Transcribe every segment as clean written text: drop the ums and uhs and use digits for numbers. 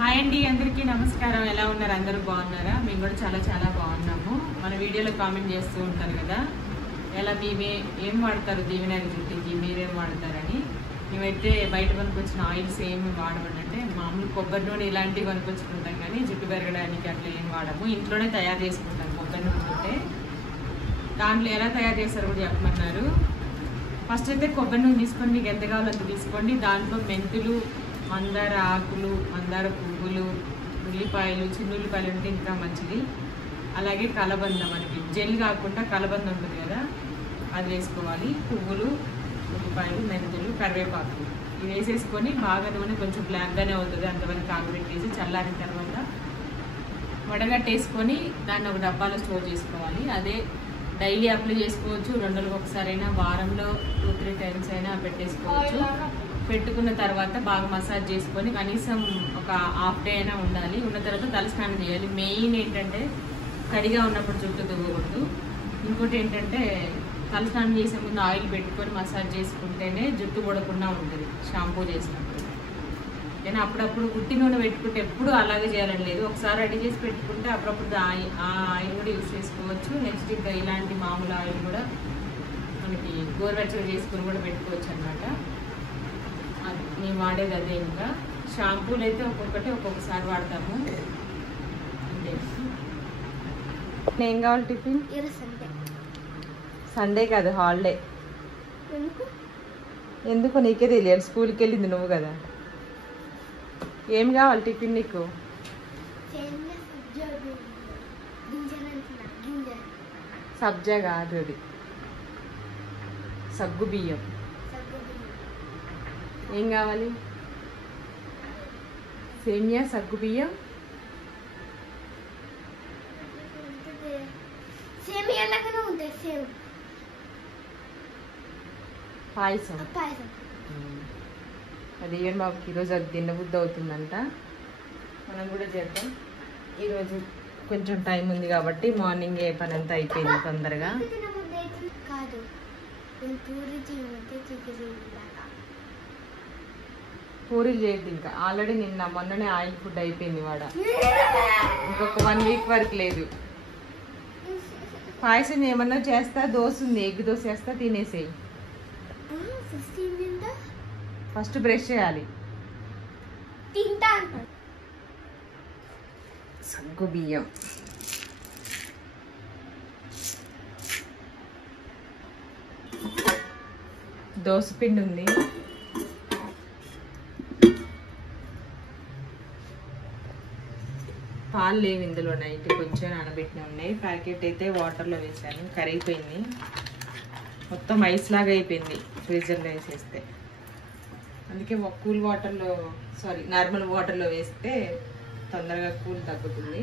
Hi అండి, అందరికీ నమస్కారం. ఎలా ఉన్నారు? అందరూ బాగున్నారా? మేము కూడా చాలా చాలా బాగున్నాము. మన వీడియోలో కామెంట్ చేస్తూ ఉంటారు కదా, ఎలా ఏం వాడతారు దీవెన జుట్టుకి, మీరేం వాడతారని. మేమైతే బయట కొనుక్కొచ్చిన ఆయిల్స్ ఏమి వాడమంటే మామూలు కొబ్బరి నూనె ఇలాంటివి కొనుక్కొచ్చుకుంటాం, కానీ జుట్టు పెరగడానికి అట్లా ఏం వాడము. ఇంట్లోనే తయారు చేసుకుంటాం కొబ్బరి నూనె ఉంటే. దాంట్లో ఎలా తయారు చేస్తారో కూడా చెప్పమన్నారు. ఫస్ట్ అయితే కొబ్బరి నూనె తీసుకొని మీకు ఎంత కావాలో అంత తీసుకోండి. దాంట్లో మెంతులు, మందార ఆకులు, మందార పువ్వులు, ఉల్లిపాయలు, చిన్న ఉల్లిపాయలు ఉంటే ఇంకా మంచిది. అలాగే కలబంద, మనకి జెల్ కాకుండా కలబంద ఉంటుంది కదా, అది వేసుకోవాలి. పువ్వులు, ఉల్లిపాయలు, మెంతులు, కరివేపాకు ఇవి వేసేసుకొని బాగా నూనె కొంచెం బ్లాక్గానే అవుతుంది అంతవరకు కాగబెట్టేసి చల్లారిన తర్వాత వడగట్టేసుకొని దాన్ని ఒక డబ్బాలో స్టోర్ చేసుకోవాలి. అదే డైలీ అప్లై చేసుకోవచ్చు, 2 రోజులకు ఒకసారైనా, వారంలో 2-3 టైమ్స్ అయినా పెట్టేసుకోవచ్చు. పెట్టుకున్న తర్వాత బాగా మసాజ్ చేసుకొని కనీసం ఒక హాఫ్ డే అయినా ఉండాలి. ఉన్న తర్వాత తలస్నానం చేయాలి. మెయిన్ ఏంటంటే తడిగా ఉన్నప్పుడు జుట్టు దువ్వకూడదు. ఇంకోటి ఏంటంటే తలస్నానం చేసే ముందు ఆయిల్ పెట్టుకొని మసాజ్ చేసుకుంటేనే జుట్టు ఊడకుండా ఉంటుంది షాంపూ చేసినప్పుడు. కానీ అప్పుడప్పుడు ఉట్టి నూనె పెట్టుకుంటే ఎప్పుడు అలాగే చేయాలని లేదు. ఒకసారి రెడీ చేసి పెట్టుకుంటే అప్పుడప్పుడు ఆ ఆయిల్ కూడా యూజ్ చేసుకోవచ్చు. నెక్స్ట్ ఇంకా ఇలాంటి మామూలు ఆయిల్ కూడా మనకి గోరువెచ్చగా చేసుకుని కూడా పెట్టుకోవచ్చు అన్నమాట. మేము వాడేది అదే. ఇంకా షాంపూలు అయితే ఒక్కొక్కసారి వాడతాము. అంటే ఏం కావాలి టిఫిన్? సండే కాదు, హాలిడే. ఎందుకు నీకే తెలియాలి, స్కూల్కి వెళ్ళింది నువ్వు కదా. ఏం కావాలి టిఫిన్ నీకు? సబ్జా కాదు, అది సగ్గు బియ్యం. ఏం కావాలి? సేమియా, సగ్గు బియ్యం, పాయసం. అది ఏం బాబుకి ఈరోజు అది తినబుద్ధి అవుతుందంట. మనం కూడా చేద్దాం. ఈరోజు కొంచెం టైం ఉంది కాబట్టి మార్నింగ్ ఏ పని అంతా అయిపోయింది తొందరగా. పూరీలు చేయద్దు ఇంకా, ఆల్రెడీ మొన్ననే ఆయిల్ ఫుడ్ అయిపోయింది వాడ. ఇంకొక 1 వీక్ వరకు లేదు. పాయసం ఏమన్నా చేస్తా, దోశ ఉంది, ఎగ్ దోశ చేస్తా, తినేసేయి. ఫస్ట్ బ్రష్ చేయాలి. సగ్గు బియ్యం, దోశ పిండి ఉంది, పాలు లేవు ఇందులో, నైట్ కొంచెం నానబెట్టిన ఉన్నాయి. ప్యాకెట్ అయితే వాటర్లో వేసాను, కరిగిపోయింది. మొత్తం ఐస్ లాగా అయిపోయింది ఫ్రీజర్లో వేసేస్తే. అందుకే కూల్ వాటర్లో, నార్మల్ వాటర్లో వేస్తే తొందరగా కూల్ తగ్గుతుంది.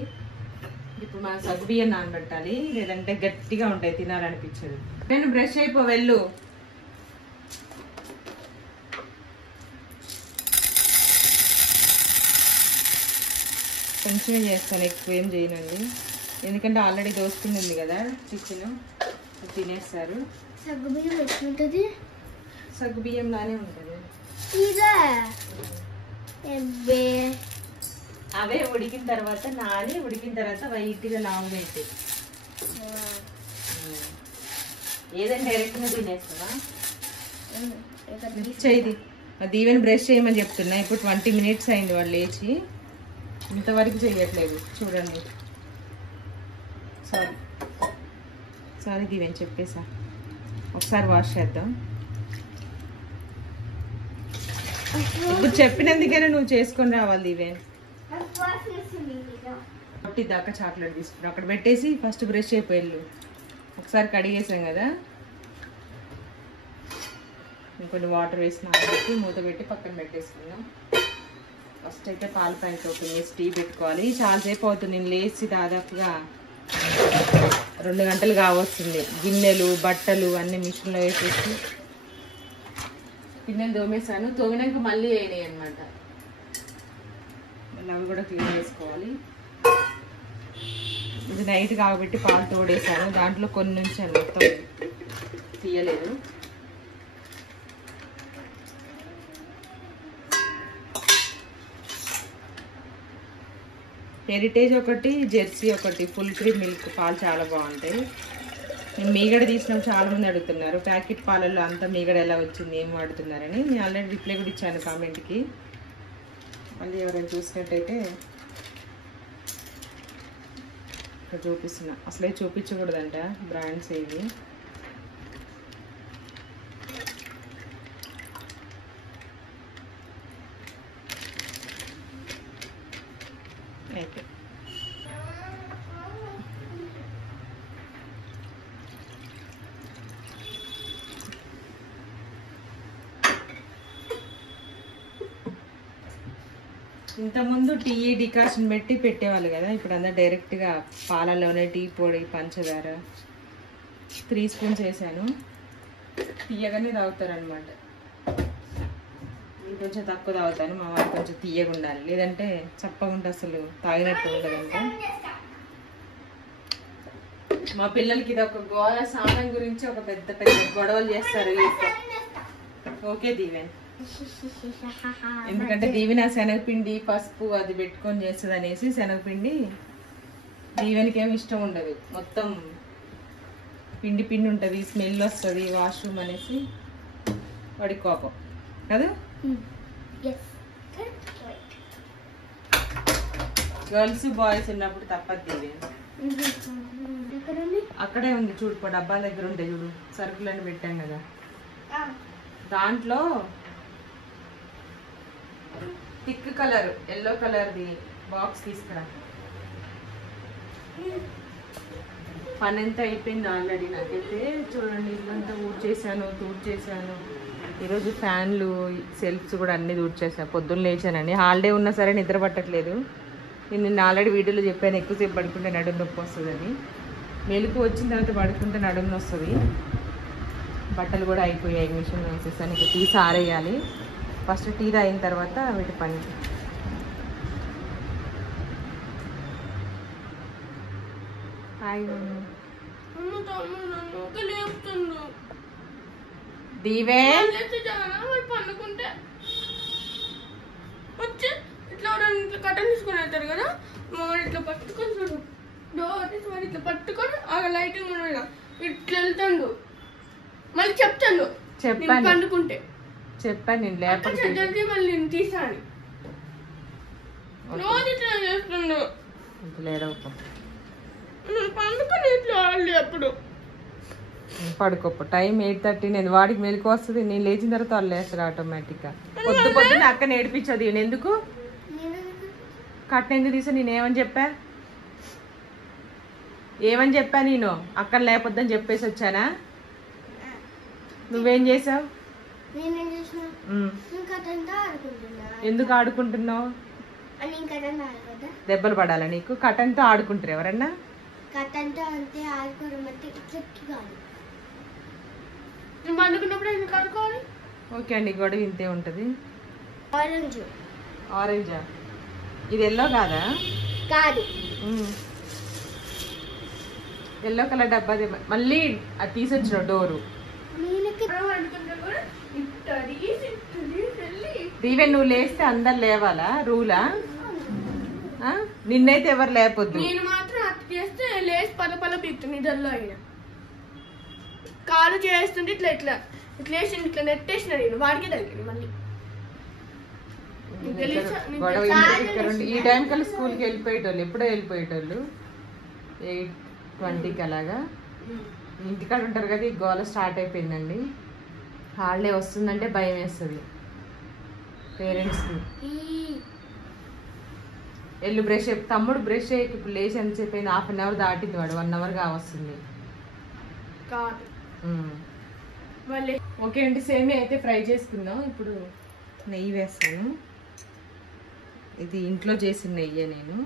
ఇప్పుడు మనం సగ్గు బియ్యం నానబెట్టాలి, లేదంటే గట్టిగా ఉంటాయి, తినాలనిపించదు. నేను బ్రష్ అయిపో వెళ్ళు. కొంచెమే చేస్తాను, ఎక్కువ ఏం చేయనండి. ఎందుకంటే ఆల్రెడీ దోసుకుంది ఉంది కదా చికెన్, తినేస్తారు. సగ్గు బియ్యం ఎట్లుంటుంది? సగ్గు బియ్యం లానే ఉంటుంది. అవే ఉడికిన తర్వాత ఉడికిన తర్వాత వైట్గా లావుగా అవుతాయి. ఏదైనా డైరెక్ట్గా తినేస్తావా? చేయి. అది ఈవెన్ బ్రష్ చేయమని చెప్తున్నా. ఇప్పుడు 20 minutes అయింది వాళ్ళు లేచి, ఇంతవరకు చేయట్లేదు. చూడండి. సారీ దీవెన్, చెప్పేసా. ఒకసారి వాష్ చేద్దాం. ఇప్పుడు చెప్పినందుకైనా నువ్వు చేసుకొని రావాలి దీవెన్. దాకా చాక్లెట్ తీసుకురా, అక్కడ పెట్టేసి ఫస్ట్ బ్రష్ అయిపోయి ఒకసారి కడిగేసాం కదా. ఇంకొన్ని వాటర్ వేసిన మూత పెట్టి పక్కన పెట్టేసుకుందాం. ఫస్ట్ అయితే పాలు ప్యాకెట్ అవుతుంది, టీ పెట్టుకోవాలి. చాలాసేపు అవుతుంది. నేను లేచి దాదాపుగా 2 గంటలు కావస్తుంది. గిన్నెలు, బట్టలు అన్నీ మిషన్లో వేసేసి గిన్నెలు తోమేసాను. తోమినాక మళ్ళీ వేయనాయి అనమాట. మళ్ళీ అవి కూడా క్లీన్ చేసుకోవాలి. ఇది నైట్ కాబట్టి పాలు తోడేసాను, దాంట్లో కొన్ని నుంచి మొత్తం తీయలేదు. హెరిటేజ్ ఒకటి, జెర్సీ ఒకటి, ఫుల్ క్రీమ్ మిల్క్ పాలు చాలా బాగుంటాయి. నేను మీగడ తీసినప్పుడు చాలా మంది అడుగుతున్నారు ప్యాకెట్ పాలల్లో అంత మీగడ ఎలా వచ్చింది, ఏం వాడుతున్నారని. నేను ఆల్రెడీ రిప్లై కూడా ఇచ్చాను కామెంట్కి. మళ్ళీ ఎవరైనా చూసినట్టయితే ఇక్కడ చూపిస్తున్నా. అసలే చూపించకూడదంట బ్రాండ్స్ ఏవి. అయితే ఇంతకుముందు టీ డికాషన్ పెట్టి పెట్టేవాళ్ళు కదా, ఇప్పుడు అంతా డైరెక్ట్గా పాలల్లోనే టీ పొడి, పంచదార 3 స్పూన్స్ వేసాను. తీయగానే తాగుతారనమాట. నేను కొంచెం తక్కువ తాగుతాను, మా వాళ్ళు కొంచెం తీయగా ఉండాలి, లేదంటే చప్పగా ఉంటే అసలు తాగినట్టు ఉండదంటే. మా పిల్లలకి ఇది ఒక గోళ స్నానం గురించి ఒక పెద్ద పెద్ద గొడవలు చేస్తారు. ఓకే దీవెన్, ఎందుకంటే దీవెన శనగపిండి పసుపు అది పెట్టుకొని చేస్తుంది అనేసి శనగపిండి దీవెనకి ఏమి ఇష్టం ఉండదు. మొత్తం పిండి పిండి ఉంటుంది, స్మెల్ వస్తుంది వాష్రూమ్ అనేసి వాడి కోపం కదా. గర్ల్స్ బాయ్స్ ఉన్నప్పుడు తప్పదు దీవెన్. అక్కడే ఉంది చూడు, డబ్బాల దగ్గర ఉంటాయి చూడు, సరుకులని పెట్టాం కదా, దాంట్లో థిక్ కలర్ ఎల్లో కలర్ది బాక్స్ తీసుకురా. పని ఎంత అయిపోయింది ఆల్రెడీ. నాకైతే చూడండి ఇల్లంతా ఊడ్చేసాను, తూడ్చేసాను. ఈరోజు ఫ్యాన్లు, సెల్ఫ్స్ కూడా అన్నీ తూడ్చేసాను. పొద్దున్న లేచానండి, హాలిడే ఉన్నా సరే నిద్ర పట్టట్లేదు. నేను నిన్న ఆల్రెడీ వీడియోలో చెప్పాను ఎక్కువసేపు పడుకుంటే నడుము నొప్పి వస్తుందని. మెలకు వచ్చిన తర్వాత పడుకుంటే నడుము వస్తుంది. బట్టలు కూడా అయిపోయాయి, మిషన్ వేసేసాను. ఇక తీసి ఆరేయాలి. ఫస్ట్ టీ తాగిన తర్వాత వీటి పని. దీవే పండుకుంటే వచ్చి ఇట్లా కట్టన్ తీసుకొని వెళ్తారు కదా, ఇట్లా పట్టుకొని చూడు, డోర్ ఇట్లా పట్టుకొని ఆ లైటింగ్ ఇట్లా వెళ్తాడు. మళ్ళీ చెప్తాను చెప్పాను పండుకుంటే, చెప్పాను నేను లేకపోతే మళ్ళీ నేను తీసాను. రోజు ఇట్లా చేస్తుండు, లేడవుకో పండుకొని ఇట్లా వాళ్ళు ఎప్పుడు పడుకోపో. టైం 8:30. నేను వాడికి మెలకు వస్తుంది, నేను లేచిన తర్వాత వాళ్ళు లేస్తారు ఆటోమేటిక్గా. పొద్దు పొద్దున్న అక్క నేర్పించదు. ఎందుకు కట్న ఎందుకు తీసా? నేను ఏమని చెప్పా నేను అక్కడ లేకపోద్దని చెప్పేసి వచ్చానా? నువ్వేం చేసావు? ఎందుకు ఆడుకుంటున్నావు? దెబ్బలు పడాలా నీకు? కటన్తో ఆడుకుంటారు ఎవరన్నా? ఓకే అండి, గొడవ ఇంతే ఉంటుంది. ఆరెంజా? ఇది ఎల్లో కాదా? కాదు, ఎల్లో కలర్ డబ్బా. మళ్ళీ అది తీసొచ్చిన డోరు. దీవెన్ నువ్వు లేస్తే అందరు లేవాలా? రూలా? నిన్నైతే ఎవరు లేకపోద్దు. నేను మాత్రం అట్లా చేస్తే లేచి పల పీక్తుంది నిద్రలో. అయినా కాలు చేస్తుంటే ఇట్లా ఇట్లా ఇట్లా వేసి ఇట్లా నెట్టేసిన నేను వాడికి తగ్గింది. మళ్ళీ ఈ టైం కల్లా స్కూల్కి వెళ్ళిపోయేటోళ్ళు, ఎప్పుడో వెళ్ళిపోయేటోళ్ళు 8:20కి అలాగా. ఇంటికాడ ఉంటారు కదా, ఈ గోల స్టార్ట్ అయిపోయిందండి. హాలిడే వస్తుందంటే భయం వేస్తుంది పేరెంట్స్కి. ఎల్లు బ్రష్ తమ్ముడు బ్రష్ అయ్యి ఇప్పుడు లేచి ఎంతసేపు అయింది? 1/2 అవర్ దాటింది, వాడు 1 అవర్ కావస్తుంది. ఓకే అండి, సేమియా అయితే ఫ్రై చేసుకుందాం. ఇప్పుడు నెయ్యి వేస్తాను. ఇది ఇంట్లో చేసిన నెయ్యి. నేను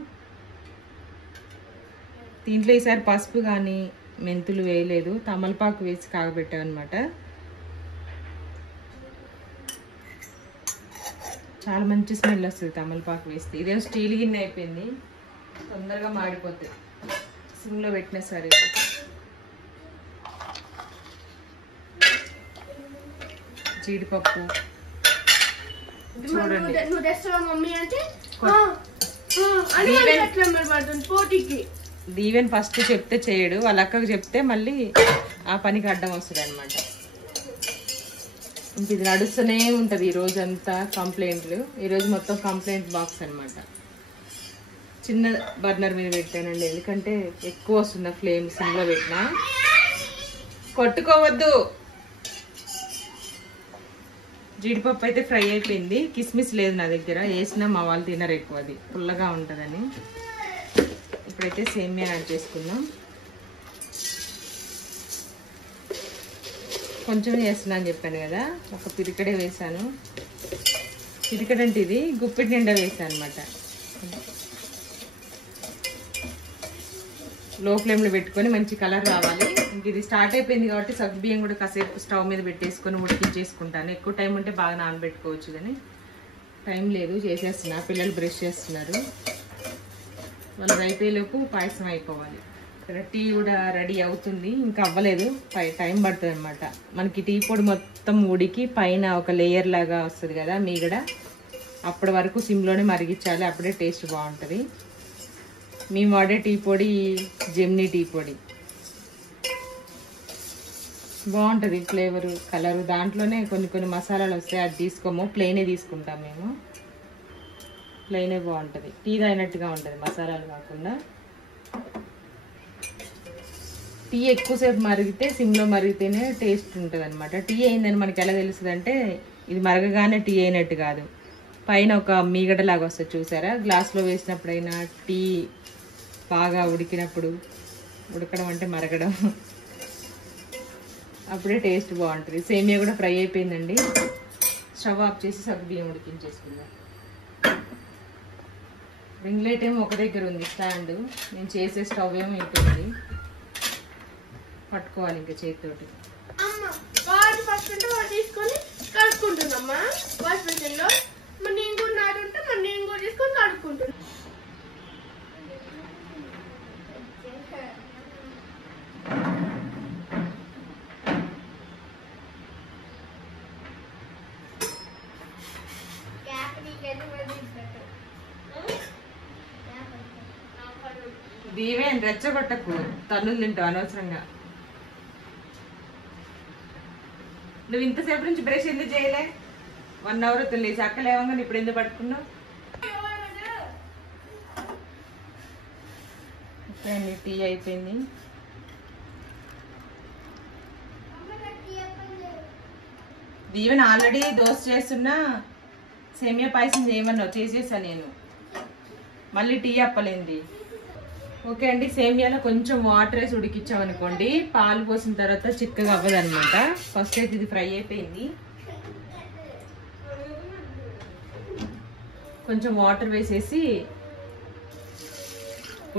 దీంట్లో ఈసారి పసుపు కానీ మెంతులు వేయలేదు, తమలపాకు వేసి కాగబెట్టాను అనమాట. చాలా మంచి స్మెల్ వస్తుంది తమలపాకు వేస్తే. ఇదేమో స్టీల్ గిన్నె అయిపోయింది, తొందరగా మాడిపోతుంది సిమ్లో పెట్టినా సరే. చూడండి, పోటీకి దీవెన్ ఫస్ట్ చెప్తే చేయడు, వాళ్ళ అక్కకు చెప్తే మళ్ళీ ఆ పనికి అడ్డం వస్తుంది అనమాట. ఇంక ఇది నడుస్తూనే ఉంటుంది ఈ రోజంతా కంప్లైంట్లు. ఈరోజు మొత్తం కంప్లైంట్ బాక్స్ అనమాట. చిన్న బర్నర్ మీద పెట్టానండి, ఎందుకంటే ఎక్కువ వస్తుంది ఫ్లేమ్. సిమ్లో పెట్టినా. కొట్టుకోవద్దు. జీడిపప్పు అయితే ఫ్రై అయిపోయింది. కిస్మిస్ లేదు నా దగ్గర, వేసినా మా వాళ్ళు తినరు ఎక్కువ, అది పుల్లగా ఉంటుందని. ఇప్పుడైతే సేమియా యాడ్ చేసుకుందాం. కొంచెం వేస్తున్నా అని చెప్పాను కదా, ఒక పిరికడే వేసాను. పిరికడంటే ఇది గుప్పిటి నిండా వేసాను అనమాట. లో ఫ్లేమ్లో పెట్టుకొని మంచి కలర్ రావాలి. ఇంక ఇది స్టార్ట్ అయిపోయింది కాబట్టి సగ్గుబియ్యం కూడా కాసేపు స్టవ్ మీద పెట్టేసుకొని ఉడికించేసుకుంటాను. ఎక్కువ టైం ఉంటే బాగా నానబెట్టుకోవచ్చు, కానీ టైం లేదు. చేసేస్తున్నా, పిల్లలు బ్రష్ చేస్తున్నారు. వాళ్ళు అయిపోయేలోపు పాయసం అయిపోవాలి. ఇక్కడ టీ కూడా రెడీ అవుతుంది, ఇంకా అవ్వలేదు, టైం పడుతుంది అనమాట. మనకి టీ పొడి మొత్తం ఉడికి పైన ఒక లేయర్ లాగా వస్తుంది కదా మీగడ, అప్పటి వరకు సిమ్లోనే మరిగించాలి, అప్పుడే టేస్ట్ బాగుంటుంది. మేము వాడే టీ పొడి జెమ్నీ టీ పొడి బాగుంటుంది, ఫ్లేవరు కలరు. దాంట్లోనే కొన్ని మసాలాలు వస్తాయి, అది తీసుకోము, ప్లెయినే తీసుకుంటాం మేము. ప్లెయినే బాగుంటుంది, టీ తాగినట్టుగా ఉంటుంది, మసాలాలు కాకుండా. టీ ఎక్కువసేపు మరిగితే, సిమ్లో మరిగితేనే టేస్ట్ ఉంటుంది అనమాట. టీ అయిందని మనకి ఎలా తెలుస్తుంది అంటే, ఇది మరగగానే టీ అయినట్టు కాదు, పైన ఒక మీగడలాగా వస్తుంది చూసారా. గ్లాస్లో వేసినప్పుడైనా, టీ బాగా ఉడికినప్పుడు, ఉడకడం అంటే మరగడం, అప్పుడే టేస్ట్ బాగుంటుంది. సేమియా కూడా ఫ్రై అయిపోయిందండి. స్టవ్ ఆఫ్ చేసి సగ్గుబియ్యం ఉడికించేసుకుందాం. రింగ్ లైట్ ఏమో ఒక దగ్గర ఉంది స్టాండ్, నేను చేసే స్టవ్ ఏమో ఉంటుంది, పట్టుకోవాలి ఇంకా చేతితోటి. తీసుకొని కడుక్కుంటున్నామ్మా వాష్ బేసిన్లో. మరి నేను కూడా నాటుంటే మరి నేను కూడా తీసుకొని కడుక్కుంటున్నా. దీవేం రెచ్చగొట్టకు, తన్నులు తింటావు అనవసరంగా. నువ్వు ఇంతసేపు నుంచి బ్రష్ ఎందుకు చేయలే? 1 అవర్ అవుతుంది చక్కలేవంగా, ఇప్పుడు ఎందుకు పట్టుకున్నావు? టీ అయిపోయింది. దీవెన ఆల్రెడీ దోశ చేస్తున్నా, సేమియా పాయసం చేయమన్నావు, చేసేసా నేను, మళ్ళీ టీ అప్పలేంది. ఓకే అండి, సేమియాలో కొంచెం వాటర్ వేసి ఉడికించామనుకోండి, పాలు పోసిన తర్వాత చిక్కగా అవ్వదనమాట. ఫస్ట్ అయితే ఇది ఫ్రై అయిపోయింది, కొంచెం వాటర్ వేసేసి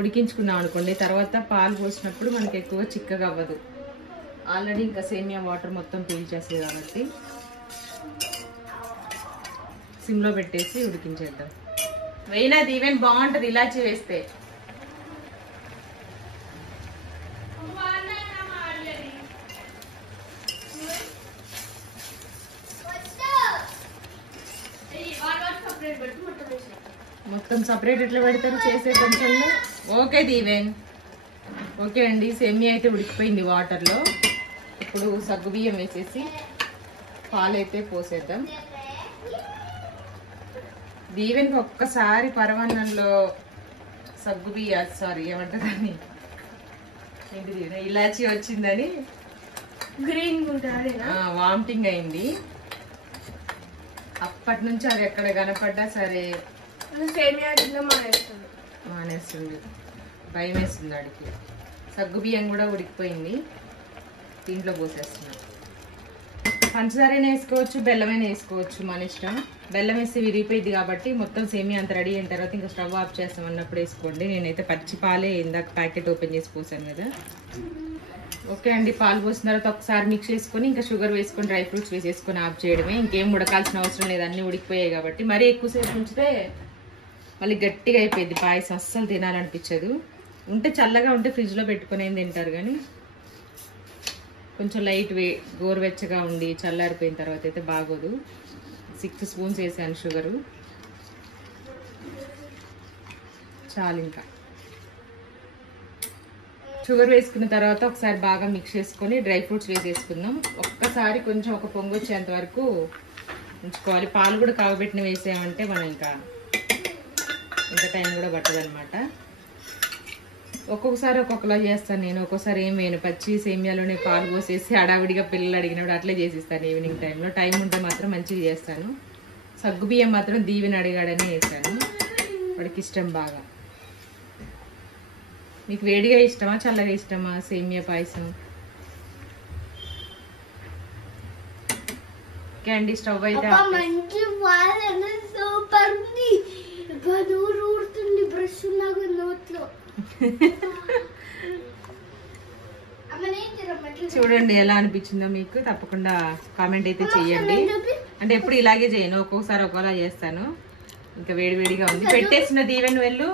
ఉడికించుకున్నాం అనుకోండి, తర్వాత పాలు పోసినప్పుడు మనకి ఎక్కువ చిక్కగా అవ్వదు. ఆల్రెడీ ఇంకా సేమియా వాటర్ మొత్తం పీల్చేస్తుంది కాబట్టి సిమ్లో పెట్టేసి ఉడికించేద్దాం. వేయినది ఈవెన్ బాగుంటుంది ఇలాచి వేస్తే. మొత్తం సపరేట్ ఎట్లా పెడతారు చేసే కొంచెంలో. ఓకే దీవెన్, ఓకే అండి. సేమియా అయితే ఉడికిపోయింది వాటర్లో. ఇప్పుడు సగ్గుబియ్యం వేసేసి పాలైతే పోసేద్దాం. దీవెన్కి ఒక్కసారి పరమాన్నంలో సగ్గుబియ్య ఏమంటుందని ఏంటిది ఇలాచి వచ్చిందని గ్రీన్ వామిటింగ్ అయింది. అప్పటి నుంచి అది ఎక్కడ కనపడ్డా సరే మానేస్తుంది, భయం వేస్తుంది వాడికి. సగ్గుబియ్యం కూడా ఉడికిపోయింది, దీంట్లో పోసేస్తున్నాం. పంచదారైనా వేసుకోవచ్చు, బెల్లమైనా వేసుకోవచ్చు, మన ఇష్టం. బెల్లం వేస్తే విరిగిపోయింది కాబట్టి మొత్తం సేమియా అంత రెడీ అయిన తర్వాత ఇంకా స్టవ్ ఆఫ్ చేస్తాం అన్నప్పుడు వేసుకోండి. నేనైతే పచ్చి పాలే ఇందాక ప్యాకెట్ ఓపెన్ చేసి పోసాను కదా. ఓకే అండి, పాలు పోసిన తర్వాత ఒకసారి మిక్స్ చేసుకొని ఇంకా షుగర్ వేసుకొని డ్రై ఫ్రూట్స్ వేసేసుకొని ఆఫ్ చేయడమే. ఇంకేం ఉడకాల్సిన అవసరం లేదు, అన్నీ ఉడికిపోయాయి కాబట్టి. మరీ ఎక్కువసేపు ఉంచితే మళ్ళీ గట్టిగా అయిపోయింది పాయసం, అస్సలు తినాలనిపించదు. ఉంటే చల్లగా ఉంటే ఫ్రిడ్జ్లో పెట్టుకుని ఏం తింటారు, కానీ కొంచెం లైట్ గోరువెచ్చగా ఉండి చల్లారిపోయిన తర్వాత అయితే బాగోదు. 6 స్పూన్స్ వేసాను షుగరు. చాలు. ఇంకా షుగర్ వేసుకున్న తర్వాత ఒకసారి బాగా మిక్స్ చేసుకొని డ్రై ఫ్రూట్స్ వేసేసుకుందాం. ఒక్కసారి కొంచెం ఒక పొంగు వచ్చేంత వరకు ఉంచుకోవాలి. పాలు కూడా కాగబెట్టిన వేసామంటే మనం ఇంకా టైం కూడా పట్టదనమాట. ఒక్కొక్కసారి ఒక్కొక్కలా చేస్తాను నేను. ఒక్కొక్కసారి ఏం వేయను, పచ్చి సేమియాలోనే పాలు పోసేసి హడావిడిగా పిల్లలు అడిగినప్పుడు అట్లే చేసిస్తాను. ఈవినింగ్ టైంలో టైం ఉంటే మాత్రం మంచిగా చేస్తాను. సగ్గు బియ్యం మాత్రం దీవెని అడిగాడనే వేసాను, వాడికి ఇష్టం బాగా. మీకు వేడిగా ఇష్టమా చల్లగా ఇష్టమా సేమియా పాయసం? క్యాండీ స్టవ్ అయితే మంచి సూపర్ ఉంది. నోరు ఊరుతుంది, బ్రష్ లాగా నోట్లో. చూడండి ఎలా అనిపించిందో మీకు. తప్పకుండా కామెంట్ అయితే చెయ్యండి. అంటే ఎప్పుడు ఇలాగే చేయను, ఒక్కొక్కసారి ఒక్కోలా చేస్తాను. ఇంకా వేడివేడిగా ఉంది. పెట్టేసిన దీవెన్ వెళ్ళు.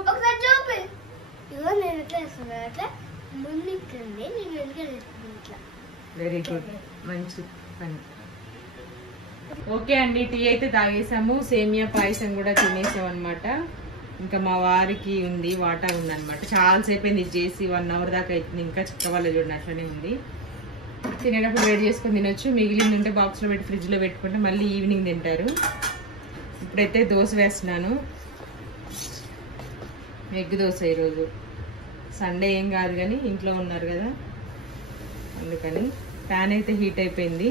వెరీ గుడ్, మంచి పని. ఓకే అండి, టీ అయితే తాగేసాము, సేమియా పాయసం కూడా తినేసాం అనమాట. ఇంకా మా వారికి ఉంది, వాటా ఉందన్నమాట. చాలాసేపు అయింది ఇది చేసి, 1 అవర్ దాకా అవుతుంది. ఇంకా చిక్క వల్ల చూడండి అట్లనే ఉంది. తినేటప్పుడు వేడి చేసుకొని తినొచ్చు. మిగిలింది ఉంటే బాక్స్లో పెట్టి ఫ్రిడ్జ్లో పెట్టుకుంటే మళ్ళీ ఈవినింగ్ తింటారు. ఇప్పుడైతే దోశ వేస్తున్నాను, ఎగ్ దోశ. ఈరోజు సండే ఏం కాదు కానీ ఇంట్లో ఉన్నారు కదా, అందుకని. ప్యాన్ అయితే హీట్ అయిపోయింది.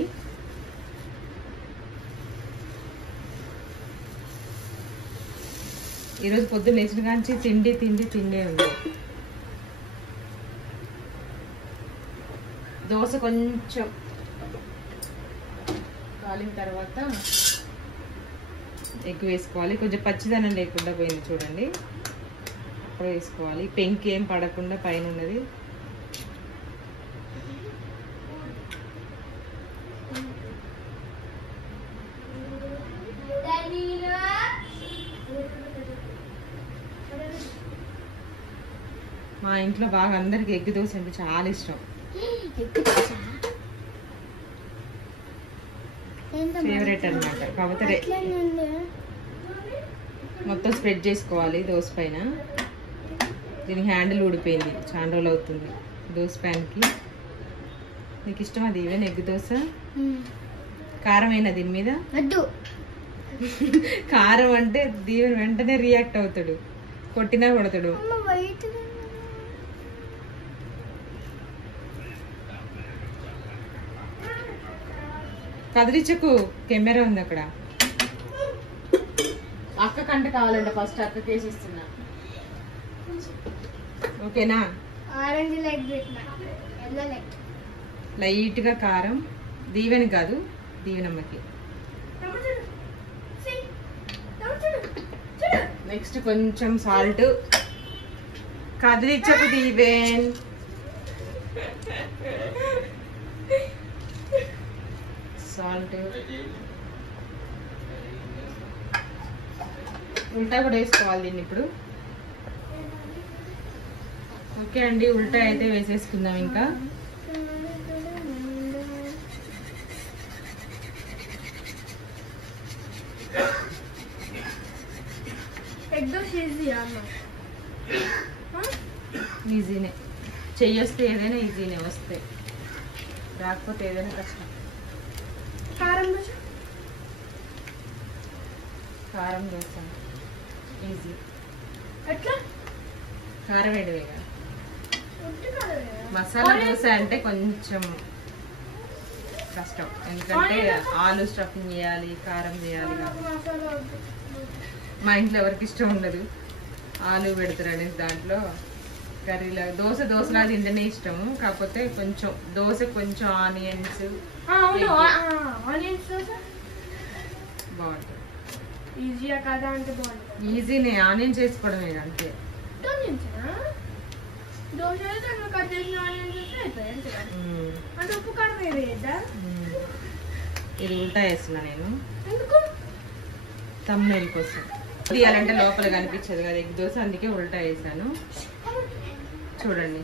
ఈరోజు పొద్దున్న లేచిన కాంచి తిండే ఉంది. దోశ కొంచెం కాలిన తర్వాత ఎగ్ వేసుకోవాలి. కొంచెం పచ్చిదనం లేకుండా పోయింది చూడండి, అప్పుడు వేసుకోవాలి. పెంకి ఏం పడకుండా పైన ఉన్నది. మా ఇంట్లో బాగా అందరికి ఎగ్ దోశ అంటే చాలా ఇష్టం, ఫేవరెట్ అనమాట. కాకపోతే మొత్తం స్ప్రెడ్ చేసుకోవాలి దోశ పైన. దీనికి హ్యాండిల్ ఊడిపోయింది, చాలా రోజులు అవుతుంది దోశ ప్యాన్కి. నీకు ఇష్టం అది ఈవెన్ ఎగ్ దోశ? కారమైనా దీని మీద? కారం అంటే దీవెన్ వెంటనే రియాక్ట్ అవుతాడు, కొట్టినా కొడతాడు. కదిలించకు, కెమెరా ఉంది అక్కడ. అక్క కంట కావాలంటే ఫస్ట్ అక్క కేసిస్తున్నా, ఓకేనా? లైట్ గా కారం, దీవెని కాదు దీవెనమ్మకి. నెక్స్ట్ కొంచెం సాల్ట్. కదిలించకు దీవెన్. సాల్ట్, ఉల్టా కూడా వేసుకోవాలి దీన్ని ఇప్పుడు. ఓకే అండి, ఉల్టా అయితే వేసేసుకుందాం. ఇంకా ఈజీనే చెయ్యొస్తే, ఏదైనా ఈజీనే వస్తే, రాకపోతే ఏదైనా కష్టం. కారం దోశ ఈజీ. కారం వేడివేగా. మసాలా దోశ అంటే కొంచెం కష్టం, ఎందుకంటే ఆలు స్టఫింగ్ చేయాలి, కారం చేయాలి. మా ఇంట్లో ఎవరికి ఇష్టం ఉండదు ఆలు పెడతారు అనేసి దాంట్లో కర్రీలా. దోశలా తింటేనే ఇష్టము, కాకపోతే కొంచెం దోశ కొంచెం ఆనియన్స్ బాగుంటుంది. ఈజీయా కదా అంటే బాగుంటుంది. ఈజీనే, ఆనియన్స్ వేసుకోవడమే అంతే. ఇది ఉల్టా వేస్తున్నా నేను, తమ్ముళ్ళ కోసం. తీయాలంటే లోపల కనిపించదు కదా ఎగ్ దోశ, అందుకే ఉల్టా వేసాను. చూడండి,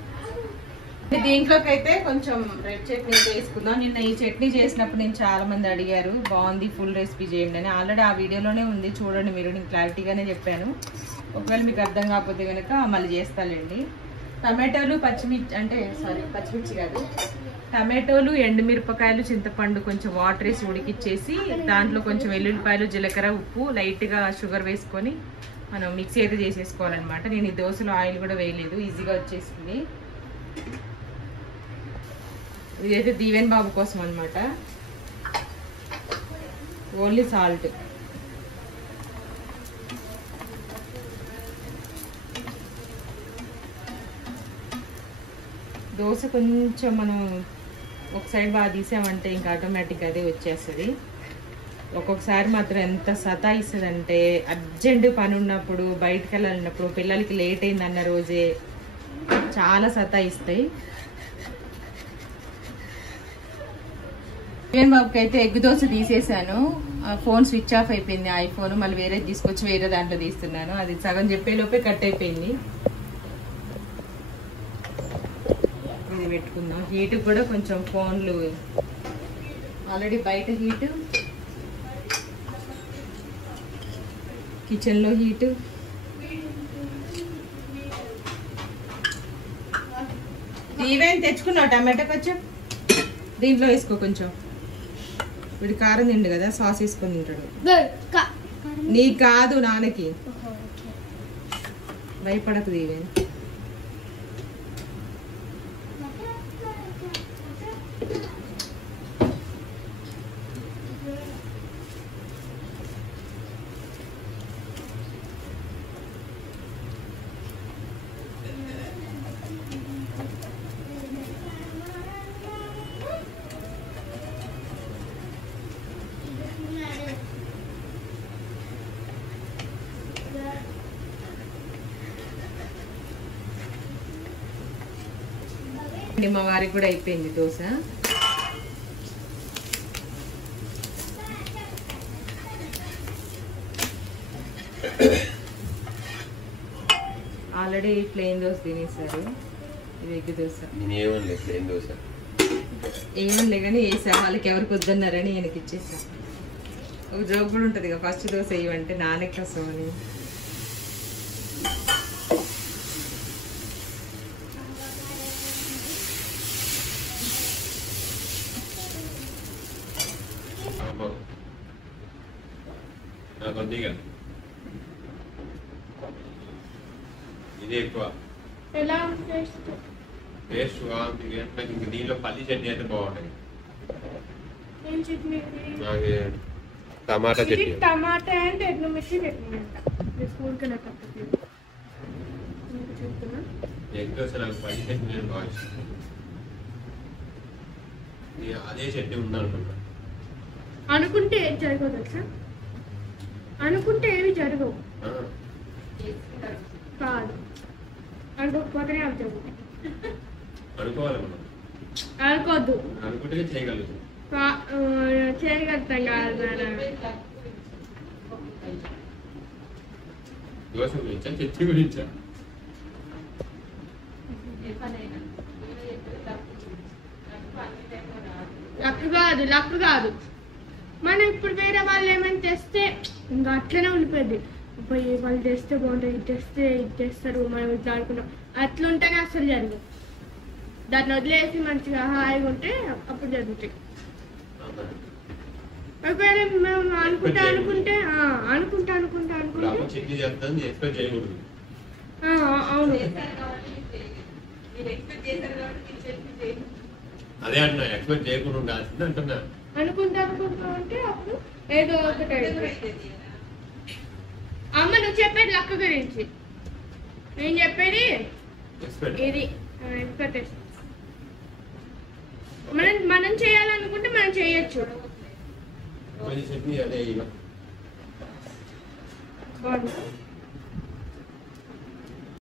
దీంట్లోకి అయితే కొంచెం రెడ్ చట్నీ వేసుకుందాం. నిన్న ఈ చట్నీ చేసినప్పుడు నేను చాలా మంది అడిగారు బాగుంది ఫుల్ రెసిపీ చేయండి అని. ఆల్రెడీ ఆ వీడియోలోనే ఉంది చూడండి, మీరు నేను క్లారిటీగానే చెప్పాను. ఒకవేళ మీకు అర్థం కాకపోతే కనుక మళ్ళీ చేస్తాలేండి. టమాటోలు పచ్చిమిర్చి కాదు, టమాటోలు, ఎండుమిరపకాయలు, చింతపండు కొంచెం వాటర్ వేసి ఉడికిచ్చేసి దాంట్లో కొంచెం వెల్లుల్లిపాయలు, జీలకర్ర, ఉప్పు, లైట్గా షుగర్ వేసుకొని మనం మిక్సీ అయితే చేసేసుకోవాలన్నమాట. నేను ఈ దోశలో ఆయిల్ కూడా వేయలేదు, ఈజీగా వచ్చేసింది. ఇదైతే దీవెన్ బాబు కోసం అనమాట. Only salt. దోశ కొంచెం మనం ఒక సైడ్ బాగా తీసామంటే ఇంకా ఆటోమేటిక్గా అదే వచ్చేస్తుంది. ఒక్కొక్కసారి మాత్రం ఎంత సతాయిస్తుంది అంటే అర్జెంట్ పని ఉన్నప్పుడు, బయటకు వెళ్ళాలన్నప్పుడు, పిల్లలకి లేట్ అయిందన్న రోజే చాలా సతాయిస్తాయి. దీవెన్ బాబుకి అయితే ఎగ్ దోశ తీసేసాను. ఫోన్ స్విచ్ ఆఫ్ అయిపోయింది, ఐఫోన్. మళ్ళీ వేరే తీసుకొచ్చి వేరే దాంట్లో తీస్తున్నాను. అది సగం చెప్పేలోపే కట్ అయిపోయింది. ఇది పెట్టుకుందాం. హీట్ కూడా కొంచెం ఫోన్లు ఆల్రెడీ బయట హీటు, కిచెన్లో హీటు. ఈవెన్ తెచ్చుకున్నావు టమాటో కొంచెం దీంట్లో వేసుకో. కొంచెం వీడి కారం తిండు కదా, సాస్ వేసుకొని తింటాడు. నీ కాదు నాన్నకి. భయపడకు దీవెన్. మా వారికి కూడా అయిపోయింది దోశ. ఆల్రెడీ ప్లెయిన్ దోశ తినేసారు. ఇది ఎగ్ దోశ. ఏమనలే కానీ వేసా, వాళ్ళకి ఎవరికి వద్దన్నారని ఈయనకి ఇచ్చేసా. ఒక జోక్ కూడా ఉంటుంది కదా, ఫస్ట్ దోశ వేయమంటే నానే కోసం అని. ఇది ఎక్కువ టేస్ట్ బాగుంటుంది. ఇంకా దీనిలో పల్లి చట్నీ అయితే బాగుంటుంది. టమాటా చట్నీ. టమాటా అండ్ ఎండుమిర్చి చట్నీ అంట. ఎగ్ దోశ నాకు పల్లి చట్నీ బాగా ఇష్టం. అదే చట్నీ ఉందనుకుంటా. అనుకుంటే ఏం జరగదు సార్, అనుకుంటే ఏమి జరగవు. కాదు అనుకోకపోతే జరుగుతుంది. అనుకోవాలి మనం, అనుకోవద్దు. అనుకుంటే చేయగలుగుతాం. చేయగలుగుతాం కాదు. దోశ గురించా చట్నీ గురించా? లక్కు కాదు. మనం ఇప్పుడు వేరే వాళ్ళు ఏమైనా తెస్తే ఇంకా అట్లనే ఉండిపోయింది. పోయి వాళ్ళు తెస్తే బాగుంటుంది, ఇది తెస్తే ఇది తెస్తారు, మనం ఇట్లా అనుకున్నాం. అట్లా ఉంటేనే అసలు జరగదు. దాన్ని వదిలేసి మంచిగా హాయిగా ఉంటే అప్పుడు జరుగుతాయి. ఒకవేళ మేము అనుకుంటే అవును. అదే అన్నా, ఎక్స్పెక్ట్ చేయకుండా ఉండాల్సింది అంటున్నా. అనుకుంటా అంటే అప్పుడు ఏదో ఒకటి. అమ్మ నువ్వు చెప్పేది లక్క గురించి, నేను చెప్పేది ఇది ఎక్స్పెక్టేషన్. మనం చేయాలనుకుంటే మనం చేయొచ్చు. చట్నీ అదే బాగుంది.